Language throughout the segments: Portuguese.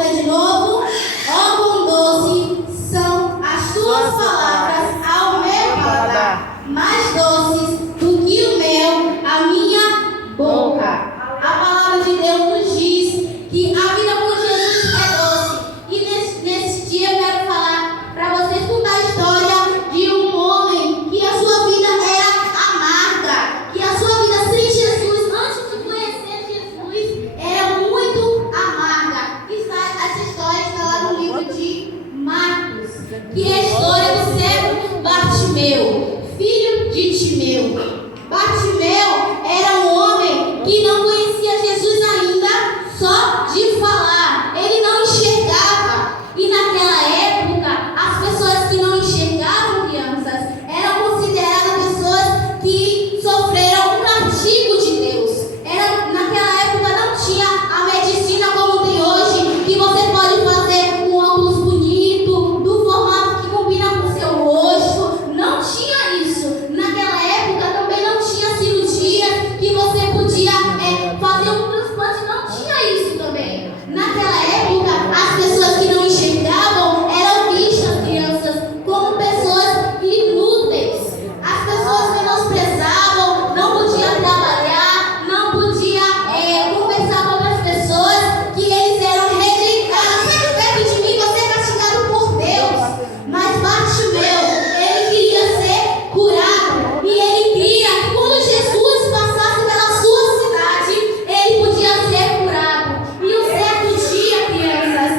ver de novo. Ó, quão doce são as tuas palavras ao meu paladar, mais doces do que o mel à minha boca. A palavra de Deus nos diz que a vida com Jesus é doce. E nesse dia eu quero falar para vocês contar a história de um homem que a sua vida era amarga, que a sua vida sem Jesus, antes de conhecer Jesus, era muito amarga. Essa história está lá no livro de Marcos, que é a história do cego Bartimeu, filho de Timeu. Bartimeu era um homem que não conhecia Jesus ainda, só de falar. Ele não enxergava. E naquela época, as pessoas que não enxergavam, crianças, eram consideradas pessoas que sofreram um castigo de Deus. Naquela época não tinha a medicina como tem hoje, que você pode fazer um óculos bonito, do formato que combina com o seu rosto. Não tinha isso. Naquela época também não tinha cirurgia que você podia fazer um transplante. Não tinha isso também. Naquela época, as pessoas que não enxergavam eram vistas, crianças, como pessoas inúteis. As pessoas menosprezavam, não podiam trabalhar, não podiam conversar com outras pessoas, que eles eram rejeitados. Perto de mim, você é castigado por Deus. Mas Bartimeu, ele queria ser curado. E ele cria que quando Jesus passasse pela sua cidade, ele podia ser curado. E um certo dia, crianças,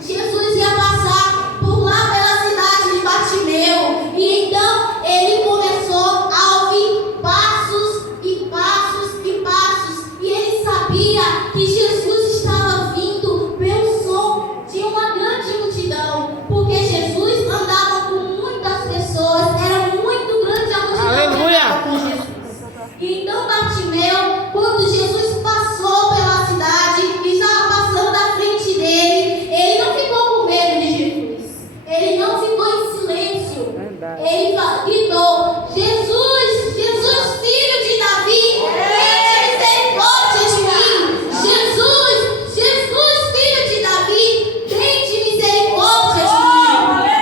Jesus ia passar por lá pela cidade de Bartimeu. E então ele começou a ouvir passos e passos e passos. E ele sabia que Jesus estava vindo pelo som de uma grande multidão. Porque Jesus andava com muitas pessoas. Era muito grande a multidão que andava com Jesus. E então Bartimeu, quando Jesus passou pela cidade e estava passando à frente dele, ele não ficou com medo de Jesus. Ele não ficou em silêncio. Ele gritou: Jesus, Jesus, filho de Davi, tenha misericórdia de mim. Jesus, Jesus, filho de Davi, tenha misericórdia de mim.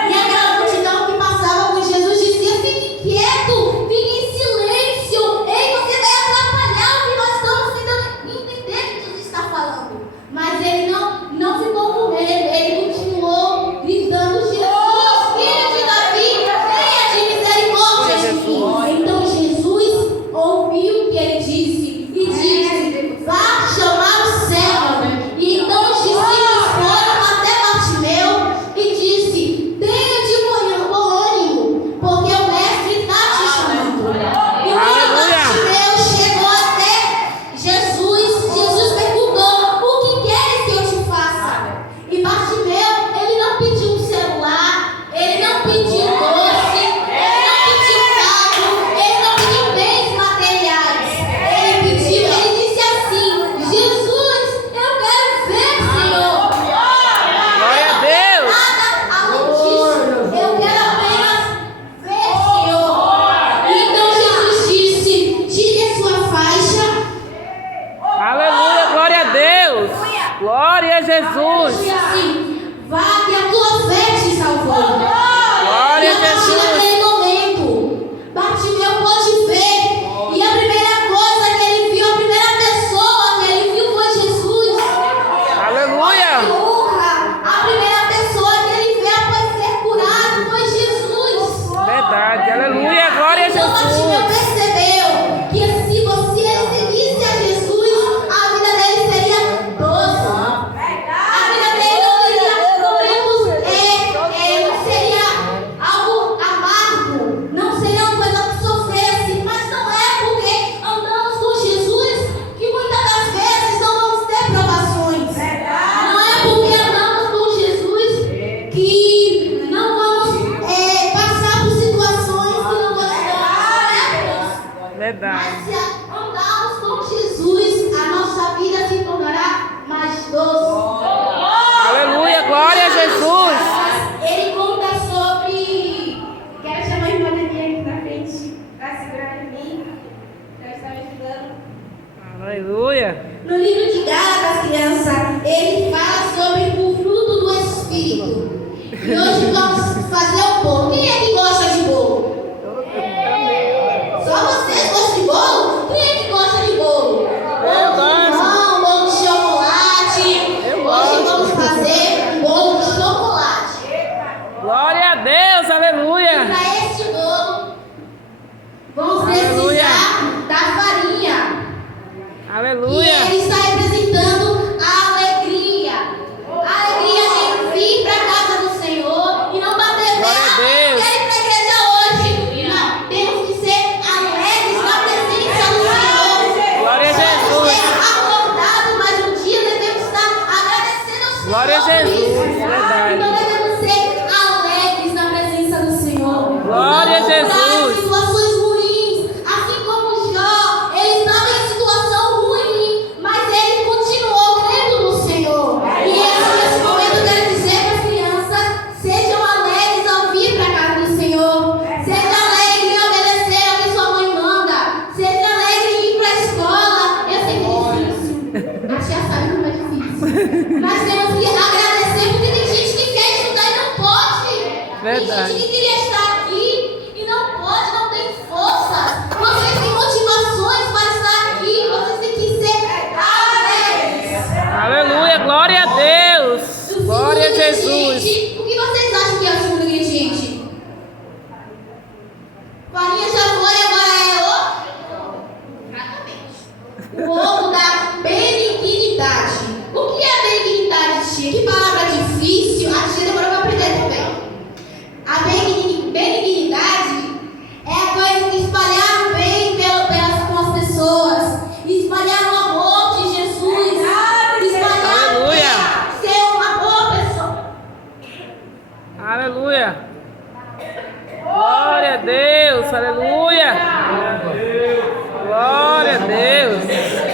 E aquela multidão que passava com Jesus dizia: fique quieto, fique em silêncio. Ei, você vai atrapalhar o que nós estamos tentando entender que Jesus está falando. Mas ele não ficou com medo. Ele continuou gritando: Jesus, filho de Davi, tenha de misericórdia de mim. Então Jesus ouviu o que ele disse e disse: vá chamar o cego. E então os discípulos foram até Bartimeu e disse: tenha de bom ânimo, porque o mestre está te chamando. E quando Bartimeu chegou até Jesus, Jesus perguntou: o que queres que eu te faça? E Bartimeu, ele não pediu um celular, ele não pediu doce, ele não pediu carro, ele não pediu bens materiais. Ele disse assim: Jesus, eu quero ver, Senhor. Glória a Deus. Nada além disso, eu quero apenas ver, Senhor. Então Jesus disse: tire a sua faixa. Aleluia, glória a Deus. Glória a Jesus. Disse assim: vá que a tua fé te salvou. Glória E a a partir Jesus. daquele momento, Bartimeu pôde ver. E a primeira coisa que ele viu, a primeira pessoa que ele viu foi Jesus. Aleluia. Honra. A primeira pessoa que ele vê após ser curado foi Jesus. Verdade, aleluia, glória a Então Bartimeu Jesus. percebeu que se você seguisse a Jesus, a vida dele seria doce. A vida dele não teria problemas, não seria Aleluia. No livro de Gálatas, criança, ele fala sobre o fruto do Espírito. E hoje vamos fazer o bolo. Quem é que gosta de bolo? Só vocês gostam de bolo? Quem é que gosta de bolo? Eu gosto. Não, bolo de chocolate. Eu Hoje gosto. vamos fazer um bolo de chocolate. Glória a Deus, E aleluia. para este bolo, vamos Aleluia. precisar da farinha. E Aleluia. ele está representando a alegria. A alegria de vir para a casa do Senhor e não bater Glória a Deus. quero ir para a igreja hoje. Não, temos que ser alegres na presença do Senhor. Glória a Jesus. Podemos ser acordados, mas um dia devemos estar agradecendo ao Senhor. Glória a por Jesus, isso. verdade. Então devemos ser alegres na presença do Senhor. Glória a E não procurar Jesus. situações ruins, assim como Jó, ele estava em situação ruim, mas ele continuou crendo no Senhor. E nesse momento eu quero dizer para as crianças: sejam alegres ao vir para a casa do Senhor. Seja alegre em obedecer ao que sua mãe manda. Seja alegre em ir para a escola. Eu sei que é difícil. A tia sabe como é difícil. Mas temos que agradecer, porque tem gente que quer estudar e não pode. Verdade. Tem gente que queria estar aqui e não pode, não tem força. Vocês têm motivações para estar aqui. Vocês têm que ser alegres. Aleluia, glória a Deus. O Glória a segundo Jesus. ingrediente, o que vocês acham que é o segundo ingrediente? Farinha já foi, agora é o... Exatamente. O ovo da benignidade. O que é benignidade, tia? Que palavra difícil. A tia demorou para aprender também. A benignidade é a coisa de espalhar o bem com as pessoas, espalhar o amor de Jesus, espalhar o Aleluia. bem, ser uma boa pessoa. Aleluia. Glória a Deus, aleluia. Glória a Deus.